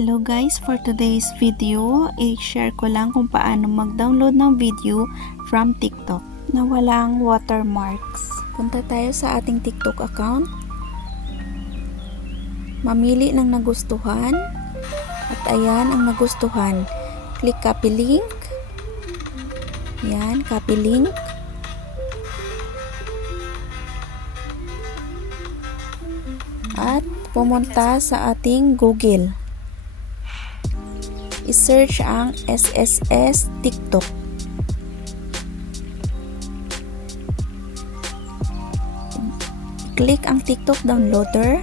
Hello guys, for today's video, i-share ko lang kung paano mag-download ng video from TikTok na walang watermarks. Punta tayo sa ating TikTok account. Mamili ng nagustuhan. At ayan ang nagustuhan. Click copy link. Yan, copy link. At pumunta sa ating Google. I-search ang SSS TikTok. Click ang TikTok downloader.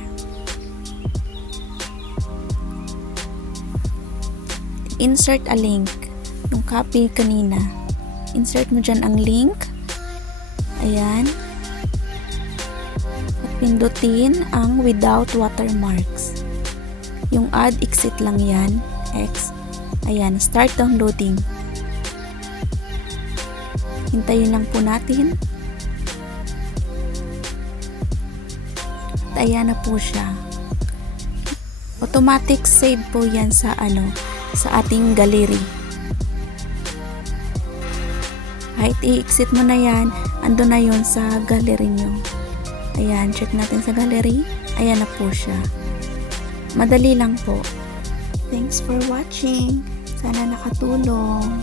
Insert a link. Yung copy kanina. Insert mo dyan ang link. Ayan. At pindutin ang without watermarks. Yung add, exit lang yan. X. Ayan, start downloading. Hintayin lang po natin. At ayan na po siya. Automatic save po yan sa sa ating gallery. Kahit i-exit mo na yan, ando na yun sa gallery nyo. Ayan, check natin sa gallery. Ayan na po siya. Madali lang po. Thanks for watching. Sana nakatulong.